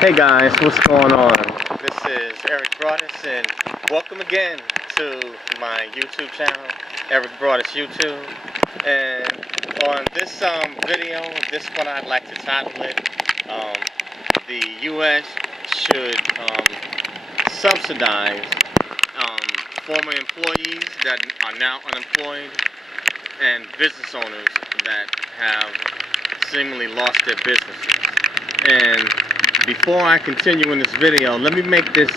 Hey guys, what's going on? This is Eric Broadus, and welcome again to my YouTube channel, Eric Broadus YouTube. And on this video, this one I'd like to title it, the U.S. should subsidize former employees that are now unemployed and business owners that have seemingly lost their businesses. And before I continue in this video, let me make this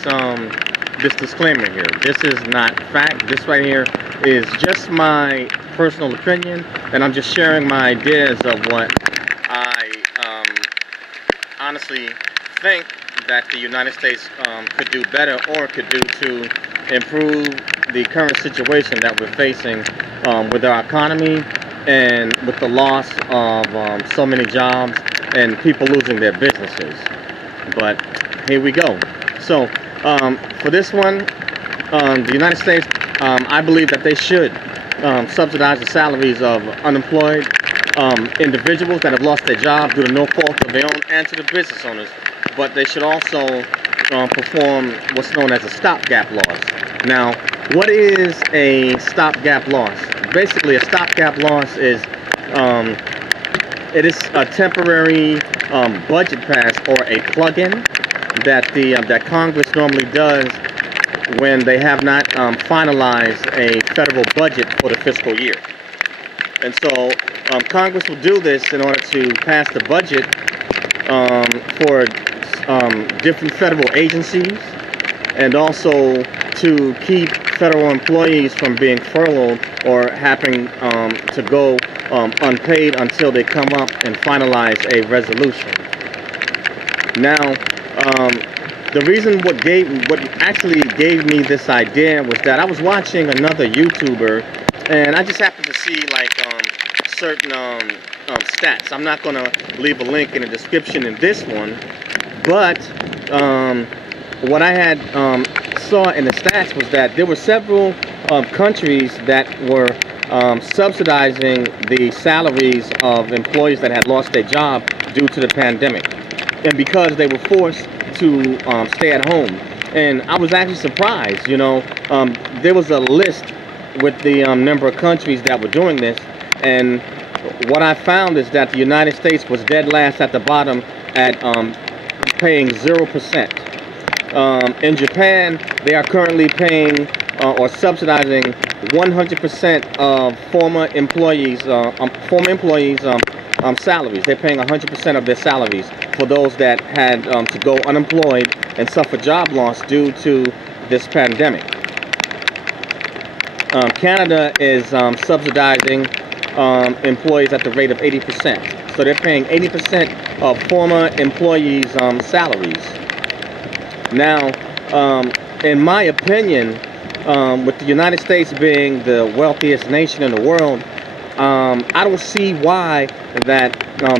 this disclaimer here. This is not fact. This right here is just my personal opinion, and I'm just sharing my ideas of what I honestly think that the United States could do better or could do to improve the current situation that we're facing with our economy and with the loss of so many jobs and people losing their businesses. But here we go. So for this one, the United States, I believe that they should subsidize the salaries of unemployed individuals that have lost their jobs due to no fault of their own and to the business owners. But they should also perform what's known as a stopgap loss. Now, what is a stopgap loss? Basically, a stopgap loss is it is a temporary budget pass or a plug-in that that Congress normally does when they have not finalized a federal budget for the fiscal year. And so Congress will do this in order to pass the budget for different federal agencies, and also to keep federal employees from being furloughed or having to go unpaid until they come up and finalize a resolution. Now, the reason what actually gave me this idea was that I was watching another YouTuber, and I just happened to see like certain stats. I'm not going to leave a link in the description in this one, but what I had saw in the stats was that there were several countries that were subsidizing the salaries of employees that had lost their job due to the pandemic, and because they were forced to stay at home. And I was actually surprised, you know, there was a list with the number of countries that were doing this, and what I found is that the United States was dead last at the bottom at paying 0%. In Japan, they are currently paying or subsidizing 100% of former employees' salaries. They're paying 100% of their salaries for those that had to go unemployed and suffer job loss due to this pandemic. Canada is subsidizing employees at the rate of 80%. So they're paying 80% of former employees' salaries. Now, in my opinion, with the United States being the wealthiest nation in the world, I don't see why that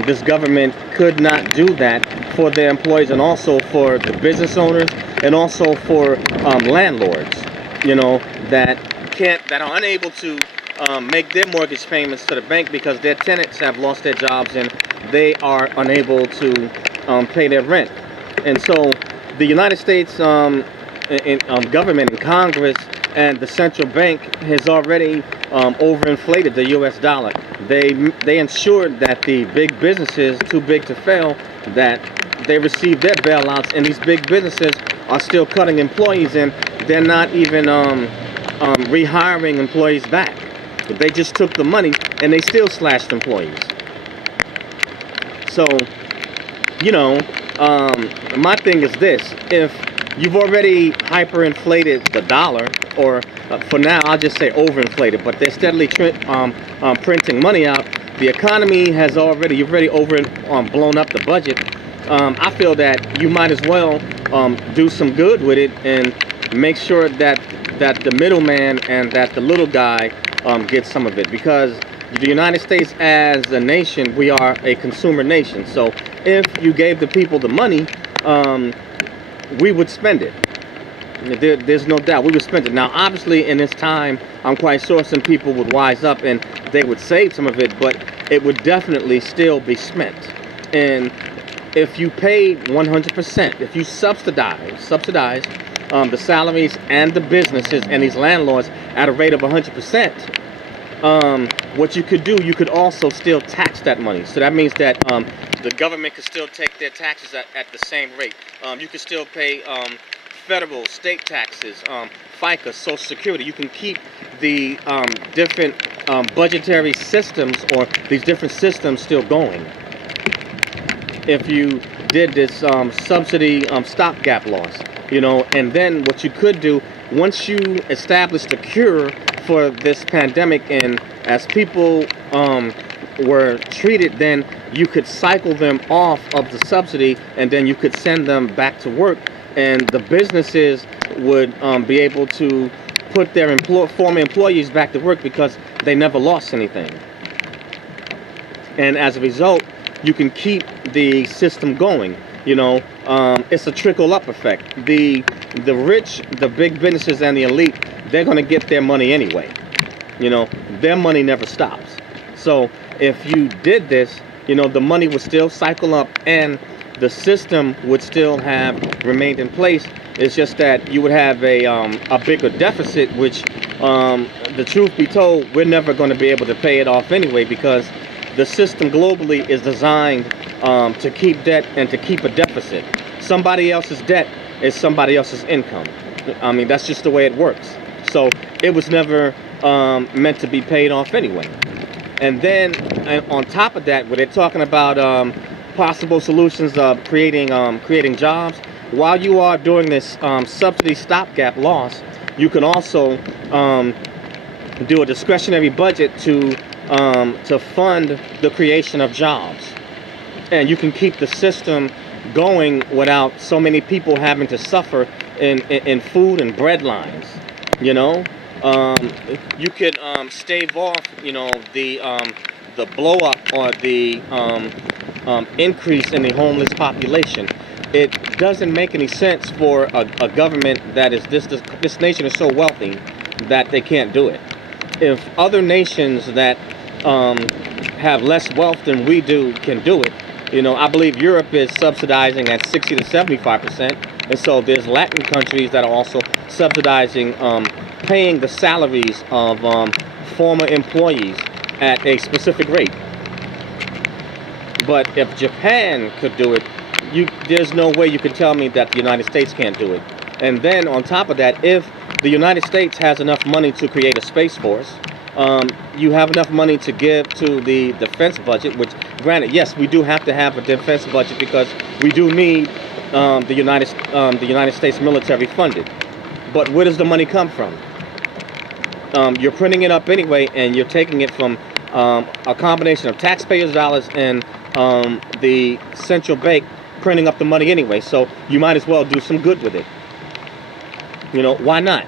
this government could not do that for their employees, and also for the business owners, and also for landlords, you know, that are unable to make their mortgage payments to the bank because their tenants have lost their jobs and they are unable to pay their rent. And so the United States government and Congress and the central bank has already overinflated the U.S. dollar. They ensured that the big businesses, too big to fail, that they receive their bailouts, and these big businesses are still cutting employees, and they're not even rehiring employees back. They just took the money and they still slashed employees. So, you know, my thing is this: if you've already hyperinflated the dollar, or for now I'll just say overinflated, but they're steadily printing money out, the economy has already, you've already blown up the budget. I feel that you might as well do some good with it and make sure that the middleman and that the little guy gets some of it, because the United States as a nation, we are a consumer nation. So if you gave the people the money, we would spend it. There's no doubt we would spend it. Now, obviously, in this time, I'm quite sure some people would wise up and they would save some of it, but it would definitely still be spent. And if you pay 100%, if you subsidize the salaries and the businesses and these landlords at a rate of 100%, what you could do, you could also still tax that money. So that means that the government could still take their taxes at the same rate. You could still pay federal, state taxes, FICA, Social Security. You can keep the different budgetary systems, or these different systems, still going if you did this subsidy stopgap laws, you know. And then what you could do, once you established a cure for this pandemic, and as people were treated, then you could cycle them off of the subsidy, and then you could send them back to work, and the businesses would be able to put their former employees back to work because they never lost anything. And as a result, you can keep the system going. You know, it's a trickle-up effect. The rich, the big businesses, and the elite, they're going to get their money anyway. You know, their money never stops. So if you did this, you know, the money would still cycle up, and the system would still have remained in place. It's just that you would have a bigger deficit, which, the truth be told, we're never going to be able to pay it off anyway, because the system globally is designed to keep debt and to keep a deficit. Somebody else's debt is somebody else's income. I mean, that's just the way it works. So it was never meant to be paid off anyway. And then on top of that, where they're talking about possible solutions of creating jobs, while you are doing this subsidy stopgap loss, you can also do a discretionary budget to fund the creation of jobs. And you can keep the system going without so many people having to suffer in food and bread lines. You know, you could stave off, you know, the blow up or the increase in the homeless population. It doesn't make any sense for a government that is this nation is so wealthy that they can't do it. If other nations that have less wealth than we do can do it, you know, I believe Europe is subsidizing at 60 to 75%, and so there's Latin countries that are also subsidizing, paying the salaries of former employees at a specific rate. But if Japan could do it, there's no way you could tell me that the United States can't do it. And then on top of that, if the United States has enough money to create a space force, you have enough money to give to the defense budget, which, granted, yes, we do have to have a defense budget because we do need the United States military funded. But where does the money come from? You're printing it up anyway, and you're taking it from a combination of taxpayers' dollars and the central bank printing up the money anyway. So you might as well do some good with it. You know, why not?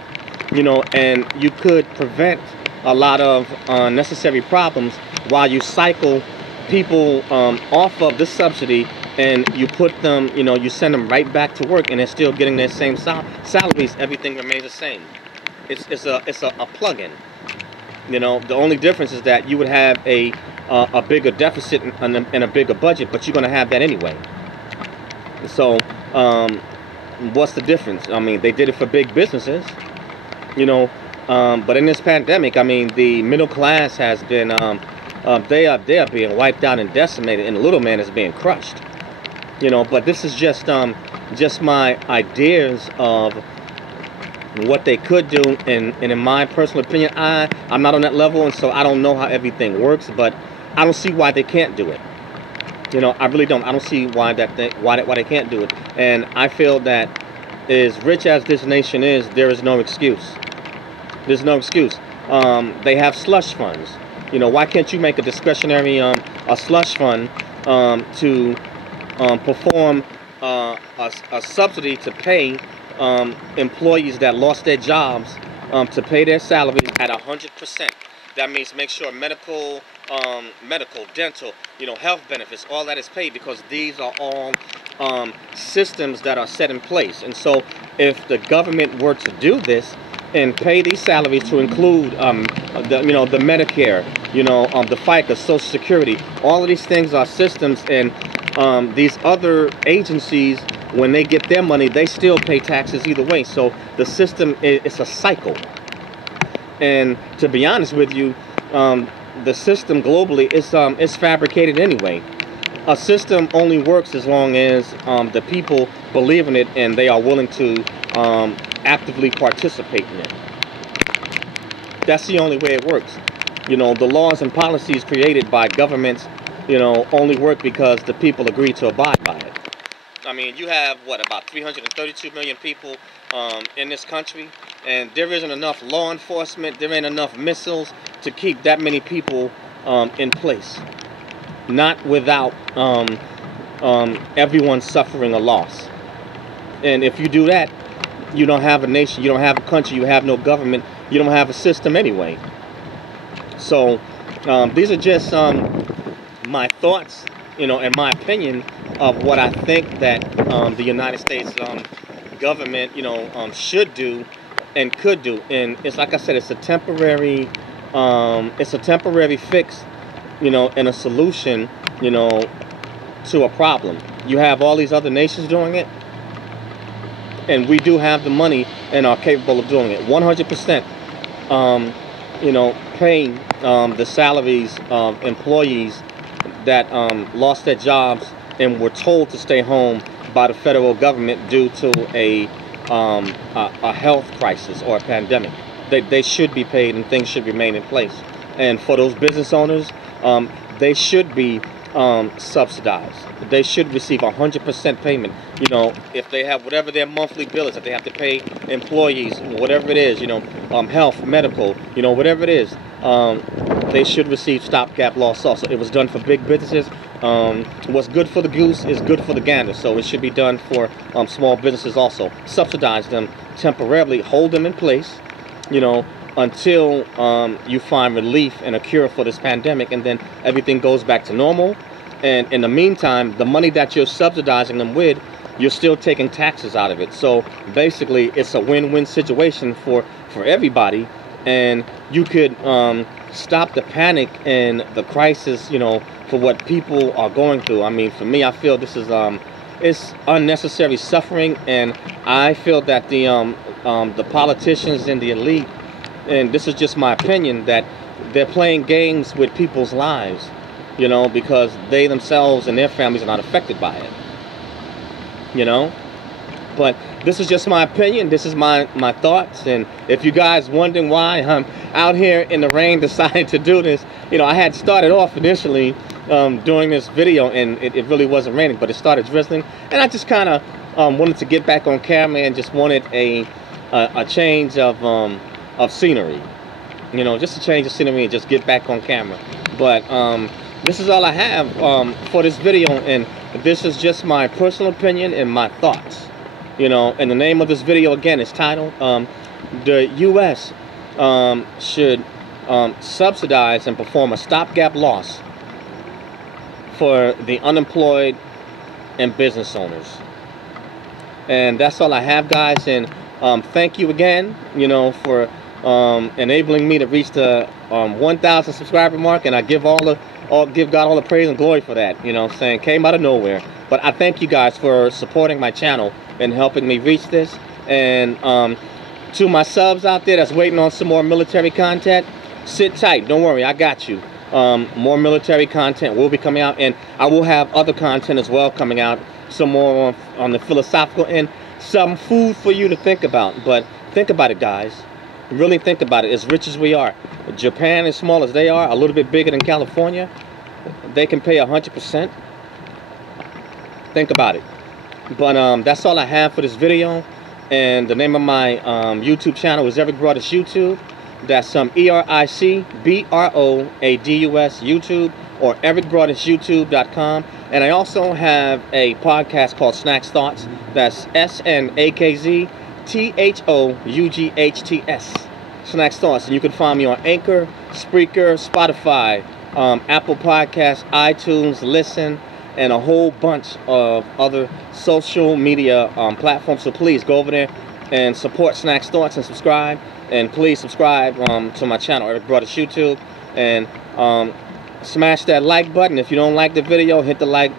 You know, and you could prevent a lot of unnecessary problems while you cycle people off of the subsidy, and you put them, you know, you send them right back to work, and they're still getting their same salaries. Everything remains the same. It's a plug-in. You know, the only difference is that you would have a bigger deficit and a bigger budget, but you're going to have that anyway. So what's the difference? I mean, they did it for big businesses, you know, but in this pandemic, I mean, the middle class has been they are being wiped out and decimated, and the little man is being crushed. You know, but this is just my ideas of what they could do, and in my personal opinion, I'm not on that level, and so I don't know how everything works, but I don't see why they can't do it. You know, I really don't. I don't see why they can't do it. And I feel that as rich as this nation is, there is no excuse. There's no excuse. They have slush funds. You know, why can't you make a discretionary a slush fund to perform a subsidy to pay employees that lost their jobs to pay their salaries at 100%. That means make sure medical, dental, you know, health benefits, all that is paid, because these are all systems that are set in place. And so if the government were to do this and pay these salaries to include the Medicare, you know, the FICA, Social Security, all of these things are systems, and these other agencies, when they get their money, they still pay taxes either way. So the system, it's a cycle. And to be honest with you, the system globally is fabricated anyway. A system only works as long as the people believe in it and they are willing to actively participate in it. That's the only way it works. You know, the laws and policies created by governments, you know, only work because the people agree to abide by it. I mean, you have, what, about 332 million people in this country, and there isn't enough law enforcement, there ain't enough missiles to keep that many people in place. Not without everyone suffering a loss. And if you do that, you don't have a nation, you don't have a country, you have no government, you don't have a system anyway. So these are just my thoughts, you know, and my opinion of what I think that the United States government, you know, should do and could do. And it's like I said, it's a temporary fix, you know, and a solution, you know, to a problem. You have all these other nations doing it, and we do have the money and are capable of doing it. 100%, you know, paying the salaries of employees that lost their jobs and were told to stay home by the federal government due to a health crisis or a pandemic. They should be paid and things should remain in place. And for those business owners, they should be subsidized. They should receive 100% payment. You know, if they have whatever their monthly bill is that they have to pay employees, whatever it is, you know, health, medical, you know, whatever it is, they should receive stopgap loss also. It was done for big businesses. What's good for the goose is good for the gander. So it should be done for small businesses also. Subsidize them temporarily, hold them in place, you know, until you find relief and a cure for this pandemic, and then everything goes back to normal. And in the meantime, the money that you're subsidizing them with, you're still taking taxes out of it. So basically, it's a win-win situation for everybody, and you could stop the panic and the crisis, you know, for what people are going through. I mean, for me, I feel this is it's unnecessary suffering, and I feel that the politicians and the elite, and this is just my opinion, that they're playing games with people's lives, you know, because they themselves and their families are not affected by it, you know. But this is just my opinion, this is my thoughts, and if you guys wondering why I'm out here in the rain deciding to do this, you know, I had started off initially doing this video, and it really wasn't raining, but it started drizzling, and I just kind of wanted to get back on camera and just wanted a change of scenery, you know, just a change of scenery and just get back on camera. But this is all I have for this video, and this is just my personal opinion and my thoughts, you know. And the name of this video again is titled the U.S. Should subsidize and perform a stopgap loss for the unemployed and business owners. And that's all I have, guys. And thank you again, you know, for enabling me to reach the 1,000 subscriber mark, and I give give God all the praise and glory for that. You know what I'm saying? Came out of nowhere. But I thank you guys for supporting my channel and helping me reach this. And to my subs out there that's waiting on some more military content, sit tight. Don't worry, I got you. More military content will be coming out, and I will have other content as well coming out. Some more on the philosophical end, some food for you to think about. But think about it, guys. Really think about it. As rich as we are, Japan, as small as they are, a little bit bigger than California, they can pay 100%. Think about it. But that's all I have for this video. And the name of my YouTube channel is Eric Broadus YouTube. That's EricBroadus YouTube, or ericbroadusyoutube.com. And I also have a podcast called Snakz Thoughts. That's SNAKZ THOUGHTS, Snakz Thoughts. And you can find me on Anchor, Spreaker, Spotify, Apple Podcasts, iTunes, Listen, and a whole bunch of other social media platforms. So please go over there and support Snakz Thoughts and subscribe. And please subscribe to my channel, Eric Broadus YouTube, and smash that like button. If you don't like the video, hit the like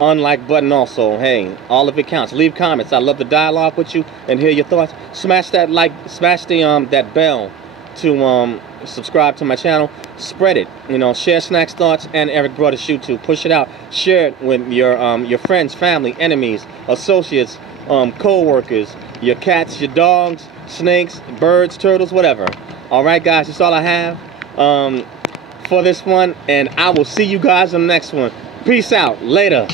unlike button also. Hey, all of it counts. Leave comments. I love the dialogue with you and hear your thoughts. Smash that like, smash the that bell to subscribe to my channel. Spread it. You know, share Snakz thoughts and Eric Brothers Shoot too. Push it out. Share it with your friends, family, enemies, associates, co-workers, your cats, your dogs, snakes, birds, turtles, whatever. All right, guys, that's all I have for this one, and I will see you guys on the next one. Peace out. Later.